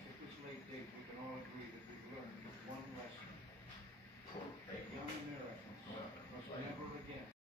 perhaps at this late date, we can all agree that we've learned one lesson. Young Americans must never again